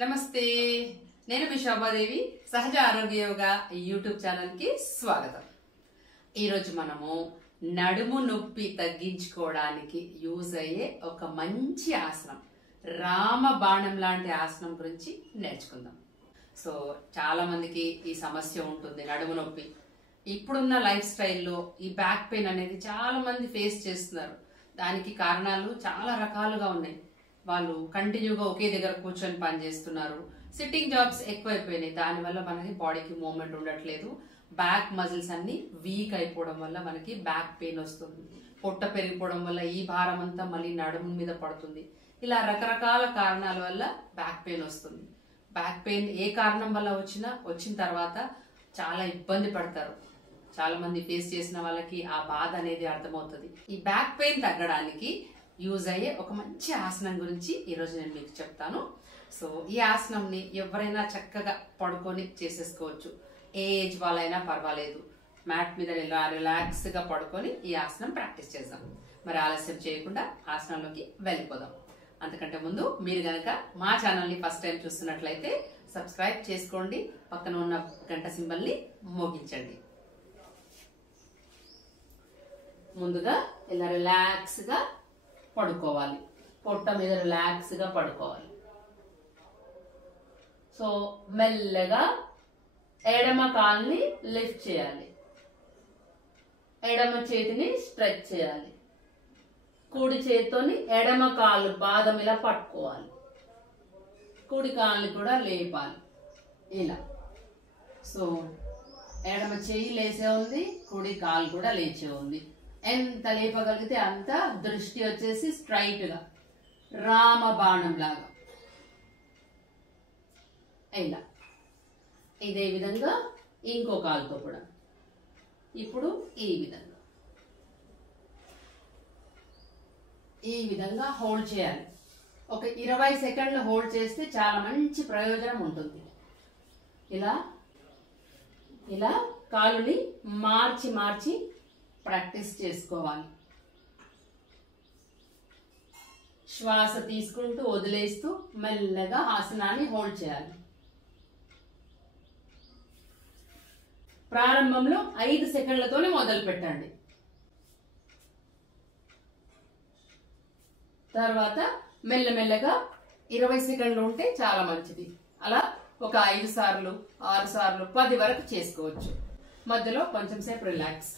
నమస్తే, నేను మీ శోభాదేవి. సహజ ఆరోగ్య యోగా యూట్యూబ్ ఛానల్ కి స్వాగతం. ఈరోజు మనము నడుము నొప్పి తగ్గించుకోవడానికి యూజ్ అయ్యే ఒక మంచి ఆసనం, రామ బాణం లాంటి ఆసనం గురించి నేర్చుకుందాం. సో చాలా మందికి ఈ సమస్య ఉంటుంది, నడుము నొప్పి. ఇప్పుడున్న లైఫ్ స్టైల్లో ఈ బ్యాక్ పెయిన్ అనేది చాలా మంది ఫేస్ చేస్తున్నారు. దానికి కారణాలు చాలా రకాలుగా ఉన్నాయి. వాళ్ళు కంటిన్యూగా ఒకే దగ్గర కూర్చొని పని చేస్తున్నారు, సిట్టింగ్ జాబ్స్ ఎక్కువైపోయినాయి. దానివల్ల మనకి బాడీకి మూవ్మెంట్ ఉండట్లేదు, బ్యాక్ మజిల్స్ అన్ని వీక్ అయిపోవడం వల్ల మనకి బ్యాక్ పెయిన్ వస్తుంది. పొట్ట పెరిగిపోవడం వల్ల ఈ భారం అంతా మళ్ళీ నడుము మీద పడుతుంది. ఇలా రకరకాల కారణాల వల్ల బ్యాక్ పెయిన్ వస్తుంది. బ్యాక్ పెయిన్ ఏ కారణం వల్ల వచ్చిన తర్వాత చాలా ఇబ్బంది పడతారు. చాలా మంది ఫేస్ చేసిన వాళ్ళకి ఆ బాధ అనేది అర్థమవుతుంది. ఈ బ్యాక్ పెయిన్ తగ్గడానికి యూజ్ అయ్యే ఒక మంచి ఆసనం గురించి ఈరోజు నేను మీకు చెప్తాను. సో ఈ ఆసనంని ఎవరైనా చక్కగా పడుకొని చేసేసుకోవచ్చు. ఏ ఏజ్ వాళ్ళైనా పర్వాలేదు. మ్యాట్ మీద రిలాక్స్ గా పడుకొని ఈ ఆసనం ప్రాక్టీస్ చేద్దాం. మరి ఆలస్యం చేయకుండా ఆసనంలోకి వెళ్ళిపోదాం. అంతకంటే ముందు మీరు గనక మా ఛానల్ని ఫస్ట్ టైం చూస్తున్నట్లయితే సబ్స్క్రైబ్ చేసుకోండి, పక్కన ఉన్న గంట సింబల్ ని మోగించండి. ముందుగా ఇలా రిలాక్స్ గా పడుకోవాలి, పొట్ట మీద రిలాక్స్ గా పడుకోవాలి. సో మెల్లగా ఎడమ కాల్ని లిఫ్ట్ చేయాలి, ఎడమ చేతిని స్ట్రెచ్ చేయాలి, కుడి చేతితోని ఎడమ కాళ్ళు పాదం ఇలా పట్టుకోవాలి, కుడి కాళ్ళని కూడా లేపాలి ఇలా. సో ఎడమ చెయ్యి లేచే ఉంది, కుడి కాలు కూడా లేచే ఉంది. ఎంత లేపగలిగితే అంత దృష్టి వచ్చేసి స్ట్రైట్ గా రామ బాణం లాగా ఇలా. ఇదే విధంగా ఇంకో కాలుతో కూడా ఇప్పుడు ఈ విధంగా హోల్డ్ చేయాలి. ఒక 20 సెకండ్లు హోల్డ్ చేస్తే చాలా మంచి ప్రయోజనం ఉంటుంది. ఇలా ఇలా కాలుని మార్చి మార్చి ప్రాక్టీస్ చేసుకోవాలి. శ్వాస తీసుకుంటూ వదిలేస్తూ మెల్లగా ఆసనాన్ని హోల్డ్ చేయాలి. ప్రారంభంలో 5 సెకండ్లతోనే మొదలు పెట్టండి. తర్వాత మెల్లమెల్లగా 20 సెకండ్లు ఉంటే చాలా మంచిది. అలా ఒక 5 సార్లు 6 సార్లు 10 వరకు చేసుకోవచ్చు. మధ్యలో కొంచెం సేపు రిలాక్స్.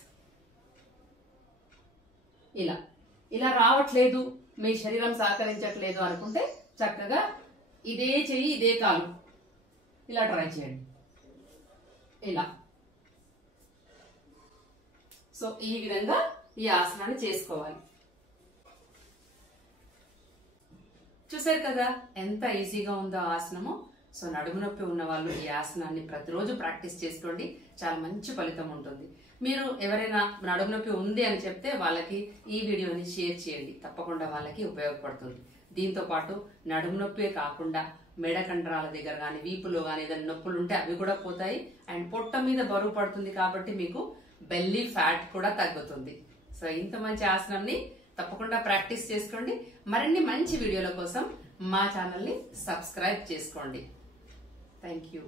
ఇలా ఇలా రావట్లేదు, మీ శరీరం సహకరించట్లేదు అనుకుంటే చక్కగా ఇదే చెయ్యి ఇదే కాలు ఇలా ట్రై చేయండి ఇలా. సో ఈ విధంగా ఈ ఆసనాన్ని చేసుకోవాలి. చూసారు కదా ఎంత ఈజీగా ఉందో ఆసనము. సో నడుము నొప్పి ఉన్న వాళ్ళు ఈ ఆసనాన్ని ప్రతిరోజు ప్రాక్టీస్ చేసుకోండి, చాలా మంచి ఫలితం ఉంటుంది. మీరు ఎవరైనా నడుము నొప్పి ఉంది అని చెప్తే వాళ్ళకి ఈ వీడియోని షేర్ చేయండి, తప్పకుండా వాళ్ళకి ఉపయోగపడుతుంది. దీంతో పాటు నడుము నొప్పే కాకుండా మెడ కండరాల దగ్గర కానీ వీపులో కానీ ఏదైనా నొప్పులు ఉంటే అవి కూడా పోతాయి. అండ్ పొట్ట మీద బరువు పడుతుంది కాబట్టి మీకు బెల్లీ ఫ్యాట్ కూడా తగ్గుతుంది. సో ఇంత మంచి ఆసనాన్ని తప్పకుండా ప్రాక్టీస్ చేసుకోండి. మరిన్ని మంచి వీడియోల కోసం మా ఛానల్ని సబ్స్క్రైబ్ చేసుకోండి. Thank you.